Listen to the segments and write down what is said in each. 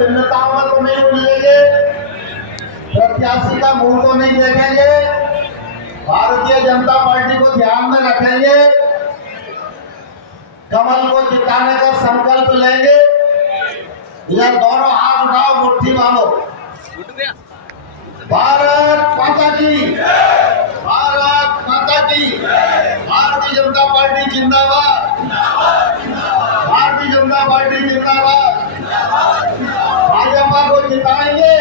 भिन्नताओं को नहीं भूलेंगे, प्रत्याशी का मुंह को नहीं देखेंगे, भारतीय जनता पार्टी को ध्यान में रखेंगे, कमल को जिताने का संकल्प लेंगे। यह दोनों हाथ उठाओ, मुट्ठी बांधो। भारत माता की, भारत माता की। भारतीय जनता पार्टी जिंदाबाद, भारतीय जनता पार्टी जिंदाबाद। भाजपा को जिताएंगे,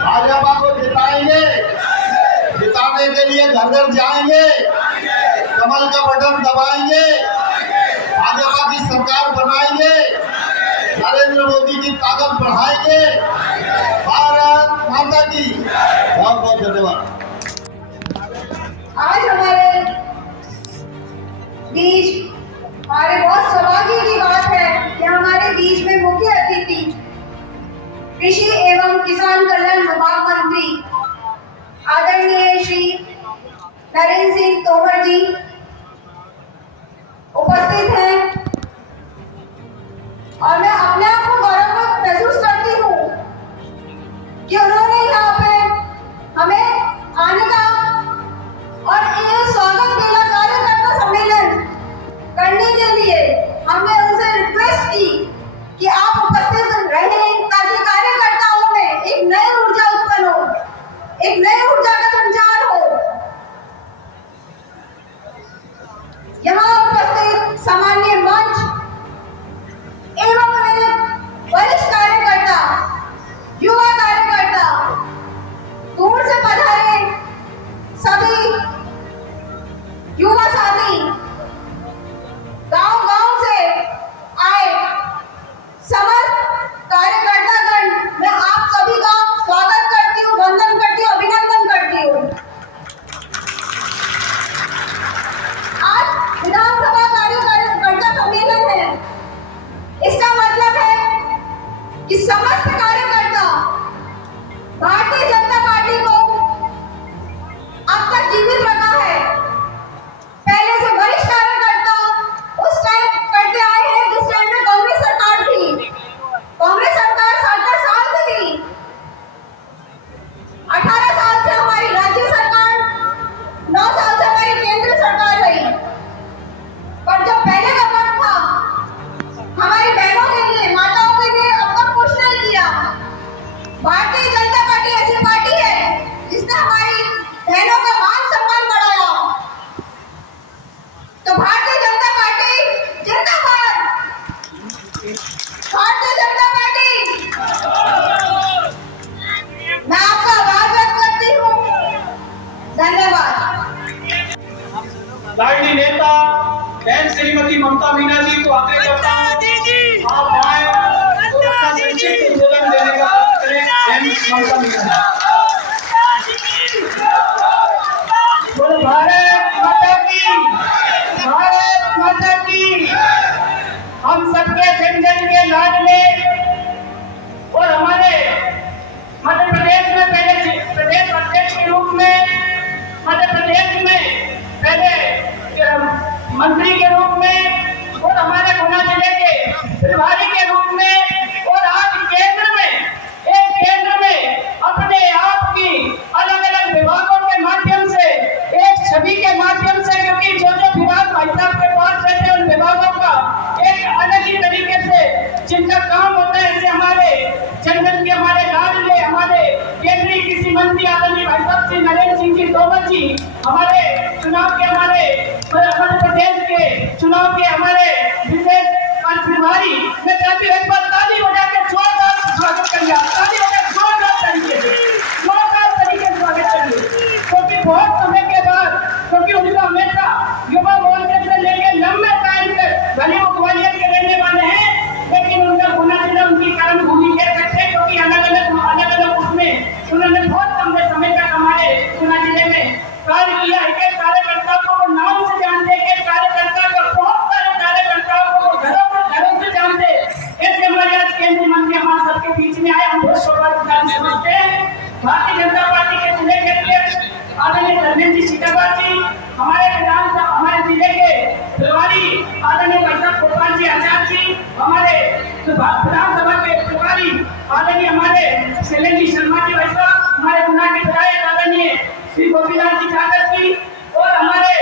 भाजपा को जिताएंगे। जिताने के लिए घर घर जाएंगे, कमल का बटन दबाएंगे, भाजपा की सरकार बनाएंगे, नरेंद्र मोदी की ताकत बढ़ाएंगे। भारत माता की। बहुत बहुत धन्यवाद। आज हमारे बीच हमारे बहुत सौभाग्य की बात है कि हमारे बीच में मुख्य अतिथि कृषि एवं किसान कल्याण विभाग मंत्री आदरणीय श्री नरेंद्र सिंह तोमर जी उपस्थित हैं और मैं अपने आप को गौरव महसूस करती हूँ कि उन्होंने यहाँ पे हमें आने का और ये स्वागत मेला कार्यकर्ता सम्मेलन करने के लिए हमने उनसे रिक्वेस्ट की कि आप उपस्थित रहें ताकि कार्यकर्ताओं में एक नई ऊर्जा उत्पन्न हो, एक नई ऊर्जा का संचार हो। यहाँ उपस्थित सामान्य मंच एवं मेरे वरिष्ठ कार्यकर्ता, युवा कार्यकर्ता, दूर से पधारे सभी युवा साथी, गांव-गांव से आए समस्त कार्यकर्तागण, मैं आप सभी का स्वागत करती हूँ, वंदन करती हूँ, अभिनंदन करती हूँ। आज विधानसभा कार्यकर्ता सम्मेलन है। इसका मतलब है कि समस्त कार्यकर्ता भारतीय जनता पार्टी को अब तक जीवित रखा है। पहले से वरिष्ठ कार्यकर्ता उस टाइम करते आए हैं जिस टाइम में कांग्रेस सरकार थी। कांग्रेस सरकार 7 साल से थी। 18 साल से हमारी राज्य सरकार, 9 साल से हमारी केंद्र सरकार रही। पर जब पहले का वक्त था, हमारी बहनों के लिए, माताओं के लिए अब तक कुछ नहीं किया। भारतीय जनता पार्टी ऐसी पार्टी है जिसने हमारी बहनों का मान सम्मान बढ़ाया। तो भारतीय जनता पार्टी जिंदाबाद, भारतीय जनता पार्टी। मैं आपका आभार व्यक्त करती हूँ। धन्यवाद। लाडली नेता बहन श्रीमती ममता मीना जी को आगे करता हूँ, आप आए तो अपना संक्षिप्त उद्बोधन देने का करें। बहन ममता मीना बोलो भारत माता की, भारत माता की। हम सबके जन जन के लाडले और हमारे मध्य प्रदेश में पहले प्रदेश अध्यक्ष के रूप में, मध्य प्रदेश में पहले मंत्री के रूप में और हमारे गुना जिले के प्रभारी के रूप में और आज केंद्र में अपने आप की अलग अलग विभागों के माध्यम से, एक छवि के माध्यम से, क्योंकि जो विभाग भाई साहब के पास रहते हैं उन विभागों का एक अलग ही तरीके से जिनका काम होता है, ऐसे हमारे जनगण के हमारे लाडले हमारे केंद्रीय कृषि मंत्री आदरणीय भाई साहब श्री नरेंद्र सिंह जी तोमर जी, हमारे चुनाव के हमारे मध्य प्रदेश के चुनाव के हमारे विशेष प्रभारी, मैं चाहती हूँ एक बार ताली बजा के जोरदार स्वागत करिए। ताली बजा के जोरदार तरीके से स्वागत करिए, क्योंकि बहुत समय के बाद, क्योंकि उनका हमेशा युवा मोर्चे से लेकर लंबे टाइम तक, भले वो ग्वालियर के रहने वाले हैं, लेकिन उनका गुना जिला उनकी कर्म भूमि कह सकते हैं, क्योंकि अलग अलग उसमें उन्होंने बहुत लंबे समय तक हमारे गुना जिले में कार्य किया। एक कार्यकर्ता को नाम से जानते, एक कार्यकर्ता का बहुत सारे कार्यकर्ताओं को घरों से जानते, ऐसे हमारे आज केंद्रीय मंत्री हमारे सबके बीच में आए, हम बहुत सौभाग्यशाली समझते हैं। भारतीय जनता पार्टी के जिले के अध्यक्ष विधानसभा के प्रभारी आदरणीय हमारे शैलेंद्र शर्मा जी भाई साहब, हमारे गुना के विधायक आदरणीय श्री गोपीनाथ जी ठाकर जी, और हमारे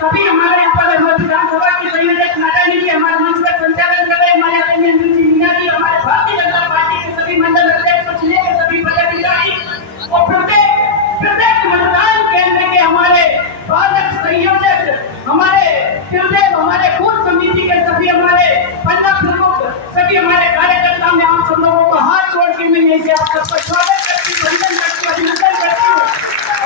सभी हमारे यहाँ पर विधानसभा की संयोजक नारायणी जी हमारे मंच का संचालन कर रहे, हमारे आदरणीय अंजू जी मीना जी, हमारे भारतीय जनता पार्टी के सभी मंडल अध्यक्ष, जिले के सभी पदाधिकारी और प्रत्येक मतदान केंद्र के हमारे पालक संयोजक, हमारे तिलदेव, हमारे बूथ समिति के सभी हमारे पन्ना प्रमुख, सभी हमारे कार्यकर्ता, मैं आप सब लोगों को हाथ जोड़ के मैं यही आप सबका स्वागत करती हूँ, वंदन करती हूँ, अभिनंदन करती हूँ।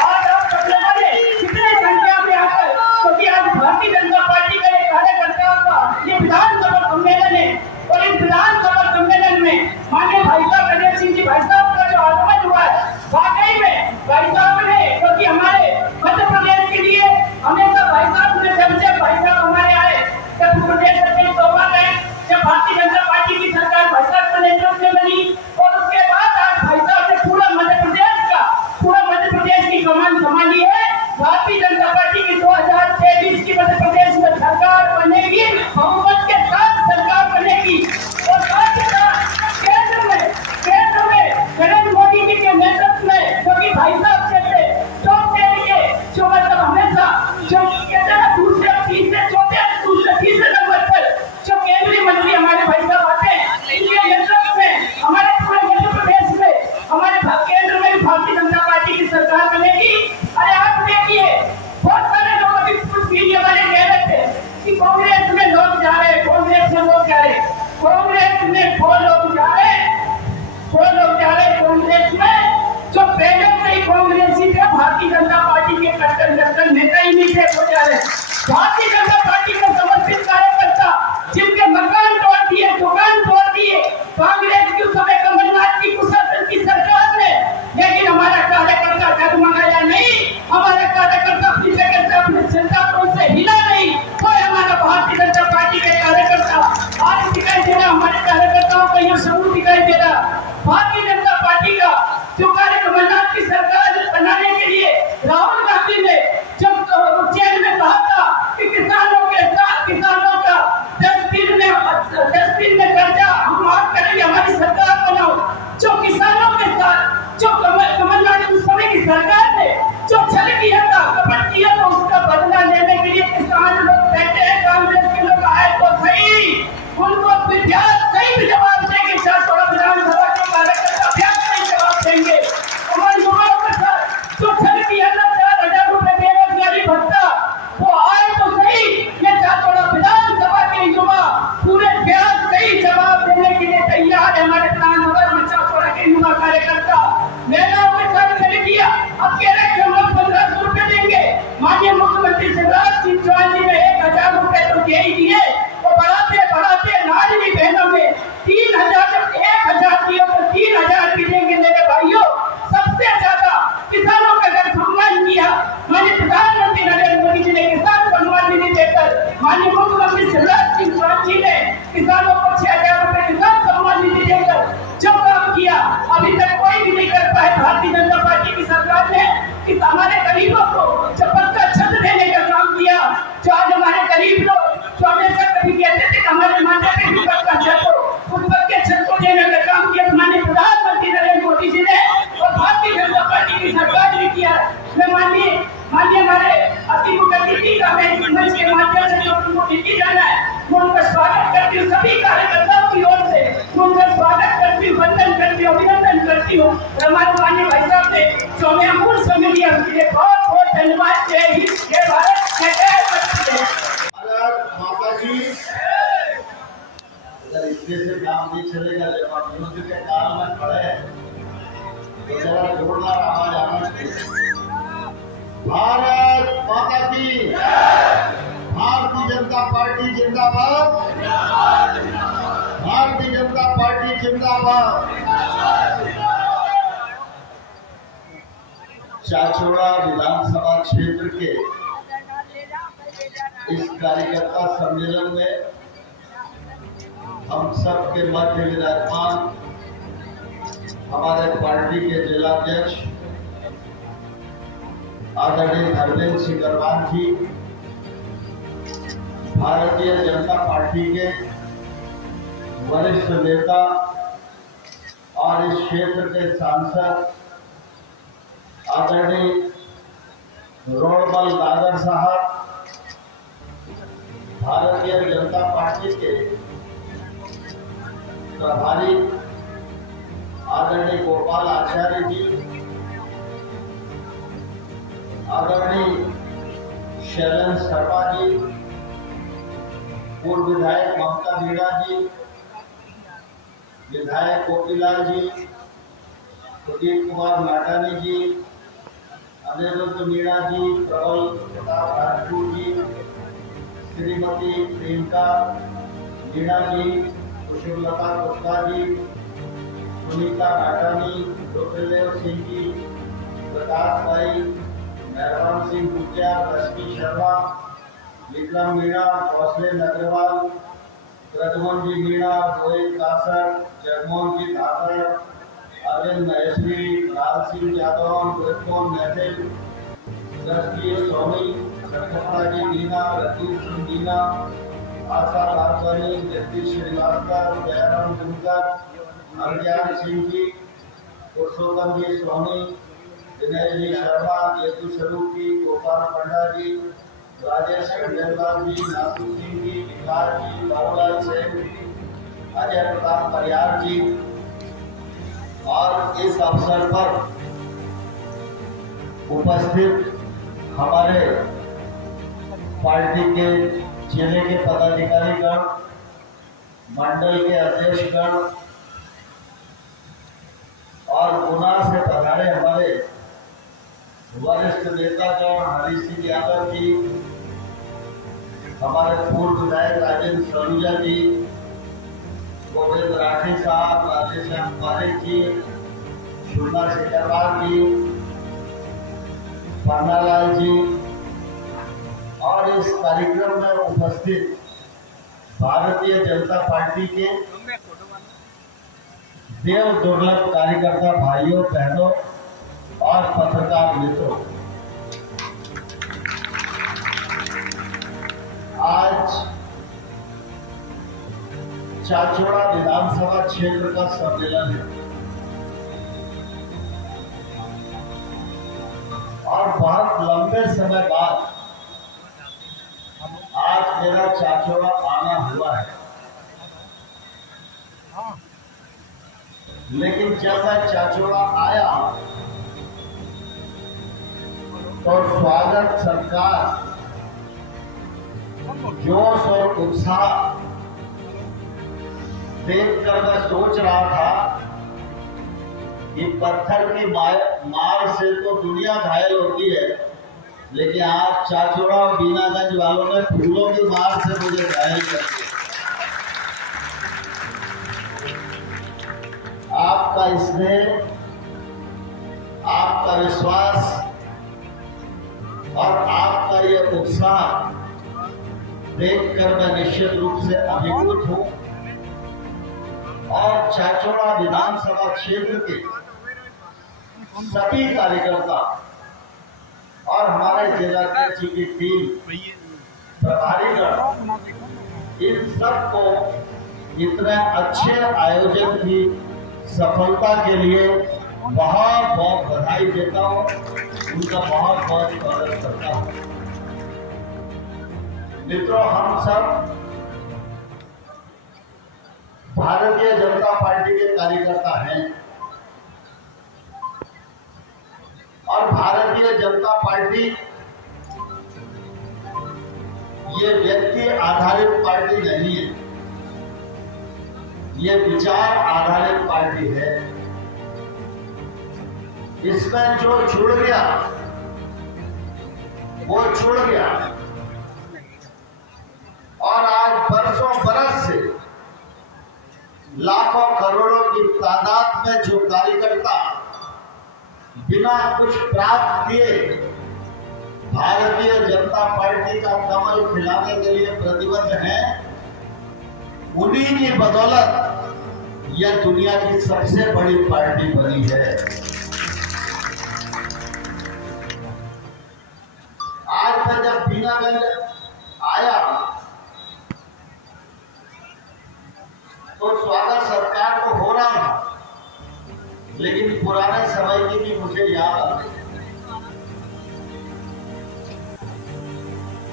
और आप सब लोगों ने कितने संख्या में आकर, क्योंकि आज भारतीय जनता पार्टी का एक कार्यकर्ताओं का ये विधानसभा सम्मेलन है, और इस विधानसभा सम्मेलन में माननीय भाई साहब गणेश सिंह जी भाई साहब का जो आगमन हुआ है, वाकई में भाई साहब ने, क्योंकि हमारे मध्य प्रदेश के लिए हमेशा भाई साहब ने, जब भाई साहब हमारे आए जब प्रदेश अध्यक्ष तोबा गए, जब भारतीय जनता पार्टी की सरकार भाई साहब के नेतृत्व में बनी, और उसके बाद आज भाई साहब ने पूरा मध्य प्रदेश की कमान संभाली है। भारतीय जनता पार्टी की 2023 की मध्य प्रदेश में सरकार बनेगी, बहुमत के साथ सरकार बनेगी, और साथ ही साथ केंद्र में नरेंद्र मोदी जी के नेतृत्व में, क्योंकि भाई साहब कहते टॉप के लिए जो मतलब हमेशा जो कहते हैं दूसरे तीसरे नंबर पर जो केंद्रीय मंत्री हमारे भाई साहब आते हैं, इनके नेतृत्व में हमारे पूरे मध्य प्रदेश में हमारे केंद्र में भारतीय जनता पार्टी की सरकार बनेगी। अरे आप देखिए, बहुत सारे लोग अभी कुछ मीडिया वाले कह रहे थे कि कांग्रेस में लोग जा रहे हैं, कांग्रेस में लोग जा रहे, कांग्रेस में वो लोग जा रहे कांग्रेस में जो पहले से ही कांग्रेसी थे, भारतीय जनता पार्टी के कट्टर नेता ही नहीं थे, वो जा रहे भारतीय जनता पार्टी को समर्पित कार्यकर्ता, जिनके मकान तोड़ दिए, दुकान तोड़ दिए कांग्रेस की उस समय कमलनाथ की कुशासन की सरकार ने, लेकिन हमारा कार्यकर्ता डगमगाया नहीं, हमारा कार्यकर्ता अपनी जगह से अपने सिद्धांतों से हिला नहीं, कोई हमारा भारतीय जनता पार्टी के कार्यकर्ता आज दिखाई दे रहा, हमारे कार्यकर्ताओं का यह सबूत दिखाई दे रहा। भारतीय जनता पार्टी का जो कार्य कमलनाथ की सरकार बनाने के लिए राहुल गांधी ने जब उज्जैन में कहा था कि किसानों के साथ किसानों का 10 दिन में कर्जा हम माफ करेंगे, हमारी सरकार बनाओ, जो किसानों के साथ जो कमलनाथ उस समय की सरकार ने जो छल किया था, कपट किया था, उसका बदला लेने के लिए किसान लोग बैठे हैं, कांग्रेस के लोग आए तो सही, उनको सही जवाब देंगे, थोड़ा विधानसभा के कार्यकर्ता सही जवाब देंगे। हमारे युवाओं के साथ जो छल किया था 4,000 रुपए बेरोजगारी भत्ता, वो आए तो सही, ये थोड़ा विधानसभा के युवा पूरे प्यार सही जवाब देने के लिए तैयार है। हमारे विधानसभा में थोड़ा के युवा कार्यकर्ता महिलाओं के साथ छल किया, अब कह रहे हम लोग 1500 रुपए देंगे। माननीय मुख्यमंत्री शिवराज सिंह चौहान जी ने 1,000 रुपए तो दे ही दिए, और बढ़ाते नारी बहनों में 3,000, जब 1,000 दिए तो 3,000 भी देंगे। मेरे भाइयों, सबसे ज्यादा किसानों का अगर सम्मान किया माननीय प्रधानमंत्री नरेंद्र मोदी जी ने, किसान सम्मान निधि देकर, माननीय मुख्यमंत्री शिवराज सिंह चौहान जी ने किसानों को 6,000 रुपए किसान सम्मान निधि देकर जो काम किया, अभी तक कोई भी नहीं कर पाए भारतीय जनता पार्टी की सरकार ने। कि हमारे गरीबों को चप्पल का छत देने का काम किया, जो आज हमारे गरीब लोग जो हमेशा कभी कहते थे कि हमारे माता के ऊपर का छत हो, उस पर के छत को देने का काम किया माननीय प्रधानमंत्री नरेंद्र मोदी जी ने, और भारतीय जनता पार्टी की सरकार ने किया। मैं माननीय हमारे अति मुख्य अतिथि का मैं इस मंच के माध्यम से जो उनको दिल्ली जाना है, मैं उनका स्वागत करती हूँ, सभी कार्यकर्ताओं की ओर से मैं उनका स्वागत करती हूँ, वंदन करती हूँ, अभिनंदन करती हूँ। हमारे माननीय भाई साहब ने जो हमें अमूल समय दिया, उसके लिए बहुत बहुत धन्यवाद। जय हिंद, जय भारत, जय माता जी, अगर इससे से काम नहीं चलेगा, जब आप युद्ध के काल में खड़े हैं तो जरा जोरदार आवाज आना चाहिए। भारत माता की, भारतीय जनता पार्टी जिंदाबाद, भारतीय जनता पार्टी जिंदाबाद। चाचौड़ा विधानसभा क्षेत्र के इस कार्यकर्ता सम्मेलन में हम सब के मध्य विराजमान हमारे पार्टी के जिलाध्यक्ष आदरणीय धर्मेंद्र सिंह गरवाल जी, भारतीय जनता पार्टी के वरिष्ठ नेता और इस क्षेत्र के सांसद आदरणीय रोडमल नागर साहब, भारतीय जनता पार्टी के प्रभारी आदरणीय गोपाल आचार्य जी, आदरणीय शैलेंद्र शर्मा जी, पूर्व विधायक ममता मीणा जी, विधायक गोपीलाल जी, प्रदीप कुमार नाटानी जी, अनिरुद्ध मीणा जी, प्रबल प्रताप राजपूत जी, श्रीमती प्रियंका मीणा जी, कुशुमलता गुप्ता जी, सुनीता नाटानी, रुद्रदेव सिंह जी, प्रकाश भाई, मेहरबान सिंह भूटिया, रश्मि शर्मा, विक्रम मीणा, कौशलेन अग्रवाल, प्रद्युमन जी मीणा, रोहित कासर, जगमोहन जी धाकर, अरविंद महेश्वरी, लाल सिंह यादव, रोहितमोहन महथिल, दृष्टि स्वामी, सत्यपाल जी मीणा, रतीश सिंह मीणा, आशा लालवानी, जगदीश श्रीवास्तव, जयराम दुमकर, अज्ञान सिंह जी, पुरुषोत्तम जी स्वामी, दिनेश जी शर्मा, केतु स्वरूप जी, गोपाल पंडा जी, राजेश खंडेलवाल जी, नाथू सिंह जी, विकास जी, बाबूलाल सेन जी, अजय प्रताप परियार जी। और इस अवसर पर उपस्थित हमारे पार्टी के जिले के पदाधिकारीगण, मंडल के अध्यक्षगण और गुना से पधारे हमारे वरिष्ठ नेतागण, हरीश सिंह यादव जी, हमारे पूर्व विधायक राजेंद्र सलूजा जी, गोविंद राठी साहब, राधेश्याम पारेख जी, शुभा शेखरवाल जी, पन्नालाल जी और इस कार्यक्रम में उपस्थित भारतीय जनता पार्टी के देव दुर्लभ कार्यकर्ता भाइयों बहनों और पत्रकार मित्रों, आज चाचौड़ा विधानसभा क्षेत्र का सम्मेलन है और बहुत लंबे समय बाद आज मेरा चाचौड़ा आना हुआ है। लेकिन जब मैं चाचौड़ा आया तो स्वागत, सत्कार, जोश और उत्साह देखकर मैं सोच रहा था कि पत्थर की मार से तो दुनिया घायल होती है, लेकिन आज चाचौड़ा और बीनागंज वालों ने फूलों की मार से मुझे घायल कर दिया। आपका स्नेह, आपका विश्वास और आपका ये उत्साह देखकर मैं निश्चित रूप से अभिभूत हूं और चाचौड़ा विधानसभा क्षेत्र के सभी कार्यकर्ता और हमारे जिलाध्यक्ष की टीम, प्रभारीगण, इन सबको इतने अच्छे आयोजन की सफलता के लिए बहुत बहुत बधाई देता हूं, उनका बहुत बहुत स्वागत करता हूं। मित्रों, हम सब भारतीय जनता पार्टी के कार्यकर्ता हैं और भारतीय जनता पार्टी ये व्यक्ति आधारित पार्टी नहीं है, ये विचार आधारित पार्टी है। इसमें जो जुड़ गया वो जुड़ गया और आज बरसों बरस से लाखों करोड़ों की तादाद में जो कार्यकर्ता बिना कुछ प्राप्त किए भारतीय जनता पार्टी का कमल खिलाने के लिए प्रतिबद्ध हैं, उन्हीं की बदौलत यह दुनिया की सबसे बड़ी पार्टी बनी है। आज मैं जब बीनागंज आया तो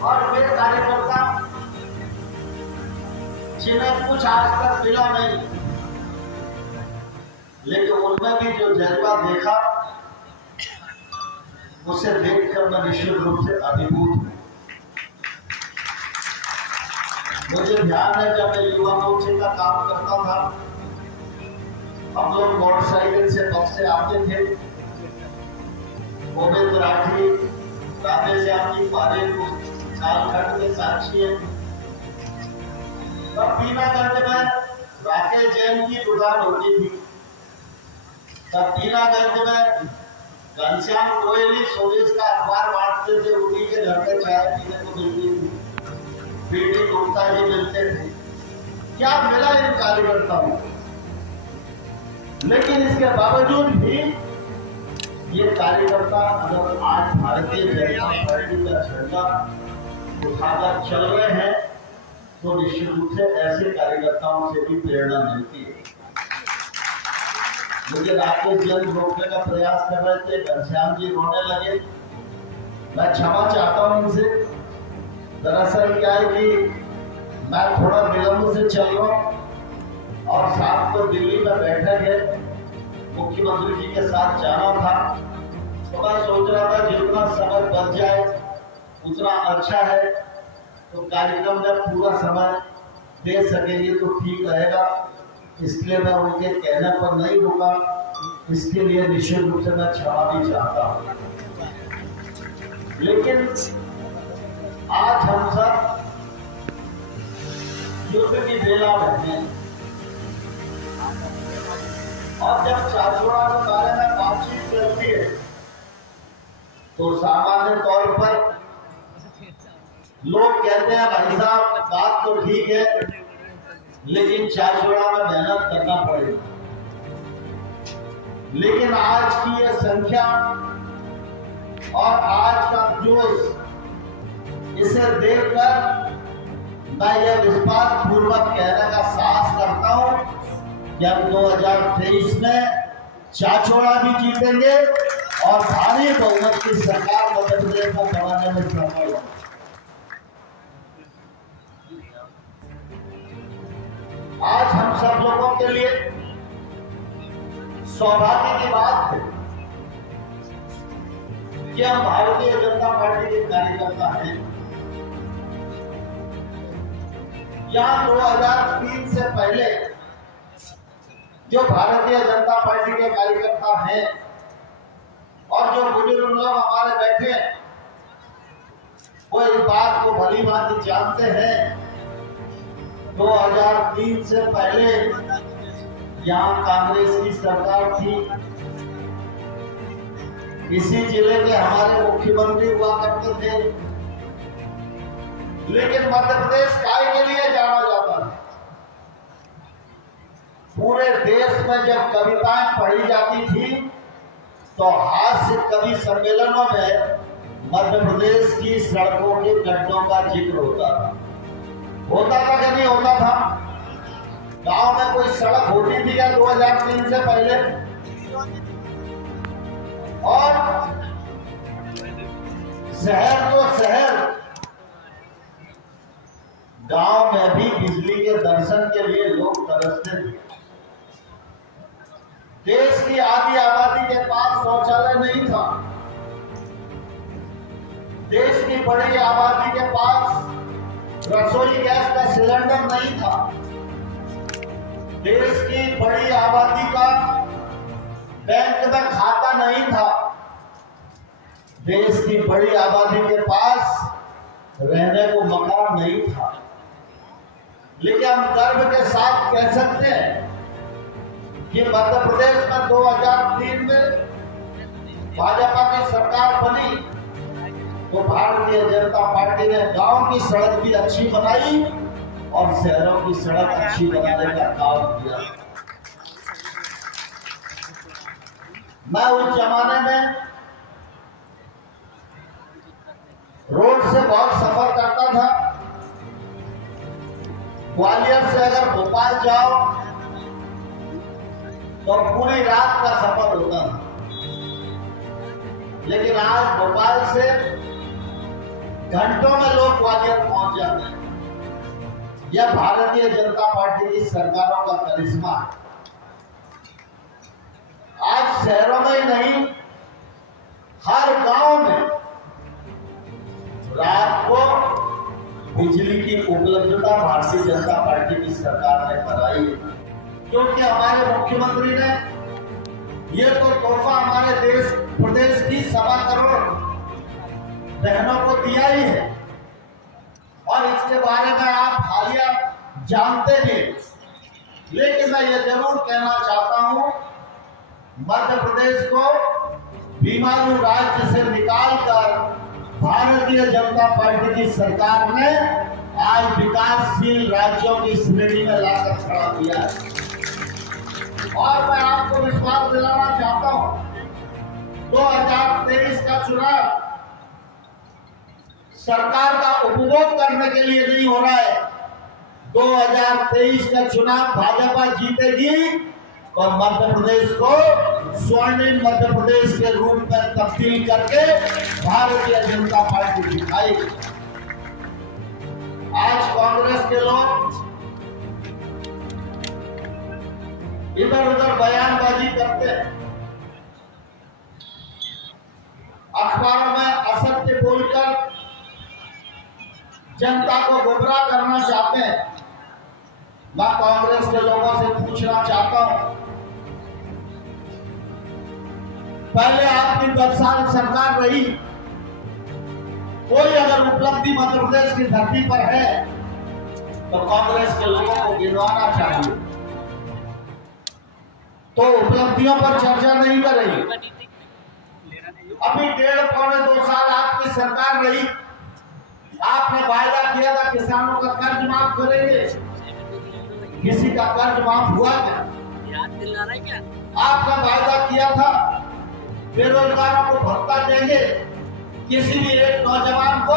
और वे कार्यकर्ता जिन्हें कुछ आज तक मिला नहीं, लेकिन उनमें भी जो जज्बा देखा उसे देखकर मैं निश्चित रूप से अभिभूत हूं। मुझे ध्यान है जब मैं युवा मोर्चे का काम करता था, हम लोग मोटरसाइकिल से बस से आते थे, गोविंद राठी, राधेश्याम जी पारेख झारखंड के साक्षी है। तब दीनागंज में राकेश जैन की दुकान होती थी, तब दीनागंज में घनश्याम गोयली स्वदेश का अखबार बांटते थे, उन्हीं के घर पे चाय पीने को मिलती थी, बीडी गुप्ता जी मिलते थे। क्या मिला इन कार्यकर्ताओं को? लेकिन इसके बावजूद भी ये कार्यकर्ता अगर आज भारतीय जनता पार्टी का झंडा उठाकर चल रहे हैं तो निश्चित रूप से ऐसे कार्यकर्ताओं से भी प्रेरणा मिलती है। मुझे राकेश जैन रोकने का प्रयास कर रहे थे, घनश्याम जी रोने लगे, मैं क्षमा चाहता हूं उनसे। दरअसल क्या है कि मैं थोड़ा विलंब से चल रहा हूं और शाम को दिल्ली में बैठक है, मुख्यमंत्री जी के साथ जाना था, तो मैं सोच रहा था जितना समय बच जाए उतना अच्छा है, तो कार्यक्रम में पूरा समय दे सकेंगे तो ठीक रहेगा, इसलिए मैं उनके कहने पर नहीं रुका। इसके लिए निश्चित रूप से मैं क्षमा भी चाहता हूं। लेकिन आज हम सब युद्ध की बेला में हैं और जब चाचौड़ा के बारे में बातचीत चलती है तो सामान्य तौर पर लोग कहते हैं भाई साहब बात तो ठीक है, लेकिन चाचौड़ा में मेहनत करना पड़ेगा। लेकिन आज की ये संख्या और आज का जोश, इसे देखकर मैं ये विश्वास पूर्वक कहने का साहस करता हूं कि हम 2023 में चाचौड़ा भी जीतेंगे और भारी बहुमत की सरकार मध्य प्रदेश को बनाने में सफल होंगे। आज हम सब लोगों के लिए सौभाग्य की बात है कि हम भारतीय जनता पार्टी के कार्यकर्ता हैं। यहाँ 2003 से पहले जो भारतीय जनता पार्टी के कार्यकर्ता हैं और जो बुजुर्ग लोग हमारे बैठे हैं, वो इस बात को भली भांति जानते हैं 2003 से पहले यहाँ कांग्रेस की सरकार थी। इसी जिले के हमारे मुख्यमंत्री हुआ करते थे, लेकिन मध्य प्रदेश काय के लिए जाना जाता है? पूरे देश में जब कविताएं पढ़ी जाती थी तो हास्य कवि सम्मेलनों में मध्य प्रदेश की सड़कों के गड्ढों का जिक्र होता था कि नहीं होता था? गांव में कोई सड़क होती थी या 2003 से पहले? और शहर तो शहर, गांव में भी बिजली के दर्शन के लिए लोग तरसते थे। देश की आधी आबादी के पास शौचालय नहीं था। देश की बड़ी आबादी के पास रसोई गैस का सिलेंडर नहीं था। देश की बड़ी आबादी का बैंक में खाता नहीं था। देश की बड़ी आबादी के पास रहने को मकान नहीं था। लेकिन हम गर्व के साथ कह सकते हैं कि मध्य प्रदेश में 2003 में भाजपा की सरकार बनी तो भारतीय जनता पार्टी ने गांव की सड़क भी अच्छी बनाई और शहरों की सड़क अच्छी बनाने का काम किया। मैं उस जमाने में रोड से बहुत सफर करता था। ग्वालियर से अगर भोपाल जाओ तो पूरी रात का सफर होता था, लेकिन आज भोपाल से घंटों में लोग ग्वालियर पहुंच जाते हैं। यह भारतीय जनता पार्टी की सरकारों का करिश्मा है। आज शहरों में ही नहीं, हर गांव में रात को बिजली की उपलब्धता भारतीय जनता पार्टी की सरकार ने कराई है, क्योंकि हमारे मुख्यमंत्री ने ये तो तोहफा हमारे देश प्रदेश की 1.25 करोड़ बहनों को दिया ही है, और इसके बारे में आप हालिया जानते भी। लेकिन मैं ये जरूर कहना चाहता हूं, मध्य प्रदेश को बीमारू राज्य से निकालकर भारतीय जनता पार्टी की सरकार ने आज विकासशील राज्यों की श्रेणी में लाकर खड़ा किया है। और मैं आपको विश्वास दिलाना चाहता हूं, 2023 का चुनाव सरकार का उपभोग करने के लिए नहीं हो रहा है। 2023 का चुनाव भाजपा जीतेगी तो मध्य प्रदेश को स्वर्णिम मध्य प्रदेश के रूप में तब्दील करके भारतीय जनता पार्टी दिखाएगी। आज कांग्रेस के लोग इधर उधर बयानबाजी करते हैं, अखबारों में असत्य बोलकर जनता को गुमराह करना चाहते हैं। मैं कांग्रेस के लोगों से पूछना चाहता हूं, पहले आपकी 10 साल सरकार रही, कोई अगर उपलब्धि मध्य प्रदेश की धरती पर है तो कांग्रेस के लोगों को गिनवाना चाहिए। तो उपलब्धियों पर चर्चा नहीं करेगी। अभी 1.5-2 साल आपकी सरकार रही, आपने वायदा किया था किसानों का कर्ज माफ करेंगे, किसी का कर्ज माफ हुआ क्या? याद दिला रहा है क्या? आपने वायदा किया था बेरोजगारों को भत्ता देंगे, किसी भी एक नौजवान को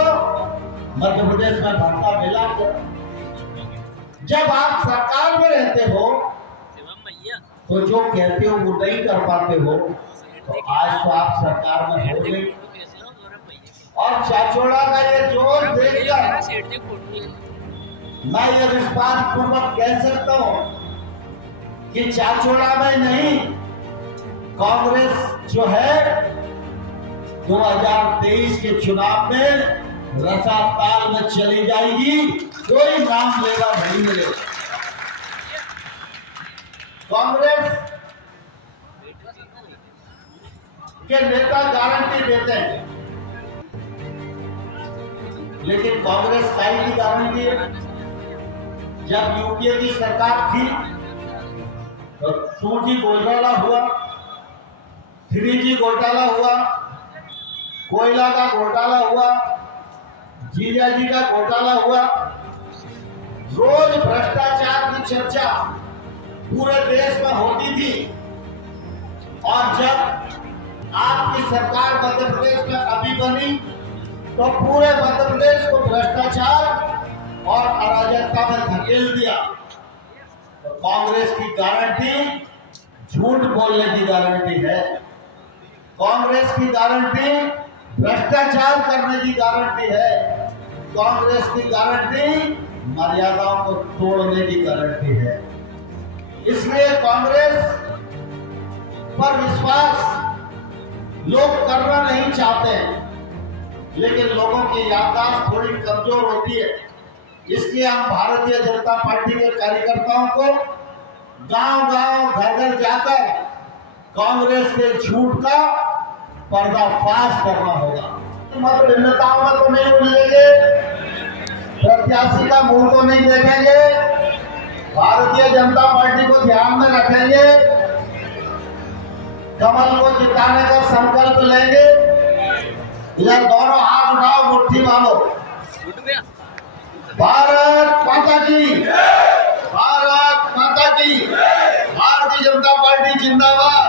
मध्य प्रदेश में भत्ता मिला क्या? जब आप सरकार में रहते हो तो जो कहते हो वो नहीं कर पाते हो, तो आज तो आप सरकार में हो गए। और चाचोड़ा का ये जोर देखकर मैं ये विश्वास पूर्वक कह सकता हूं कि चाचोड़ा में नहीं, कांग्रेस जो है 2023 के चुनाव में रसाताल में चली जाएगी, कोई नाम लेगा नहीं मिलेगा। कांग्रेस के नेता गारंटी देते हैं, लेकिन कांग्रेस का ही गारंटी है। जब यूपीए की सरकार थी तो 2G घोटाला हुआ, 3G घोटाला हुआ, कोयला का घोटाला हुआ, जीजाजी का घोटाला हुआ, रोज भ्रष्टाचार की चर्चा पूरे देश में होती थी। और जब आपकी सरकार मध्य प्रदेश में अभी बनी तो पूरे मध्य प्रदेश को भ्रष्टाचार और अराजकता में धकेल दिया। तो कांग्रेस की गारंटी झूठ बोलने की गारंटी है, कांग्रेस की गारंटी भ्रष्टाचार करने की गारंटी है, कांग्रेस की गारंटी मर्यादाओं को तोड़ने की गारंटी है। इसलिए कांग्रेस पर विश्वास लोग करना नहीं चाहते हैं, लेकिन लोगों की याददाश्त थोड़ी कमजोर होती है। इसलिए हम भारतीय जनता पार्टी के कार्यकर्ताओं को गांव-गांव, घर-घर जाकर कांग्रेस के झूठ का पर्दाफाश करना होगा। मत भिन्नताओं में तो नहीं उलझेंगे, प्रत्याशी का मुंह को नहीं देखेंगे, भारतीय जनता पार्टी को ध्यान में रखेंगे, कमल को जिताने का संकल्प लेंगे। यह दोनों हाथ उठाओ, मुट्ठी मारो। भारत माता की, भारत माता की, भारतीय जनता पार्टी जिंदाबाद,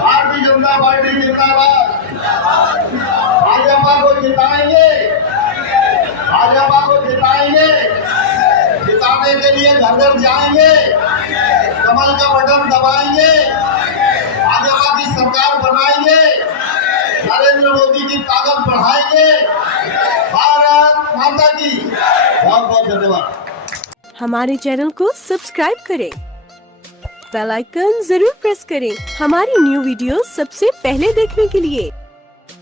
भारतीय जनता पार्टी जिंदाबाद। भाजपा को जिताएंगे, भाजपा को जिताएंगे, जिताने के लिए घर घर जाएंगे, कमल का बटन दबाएंगे, भाजपा की सरकार बनाएंगे, नरेंद्र मोदी की ताकत बढ़ाएंगे। भारत माता की। बहुत बहुत धन्यवाद। हमारे चैनल को सब्सक्राइब करें, बेल आइकन जरूर प्रेस करें हमारी न्यू वीडियो सबसे पहले देखने के लिए।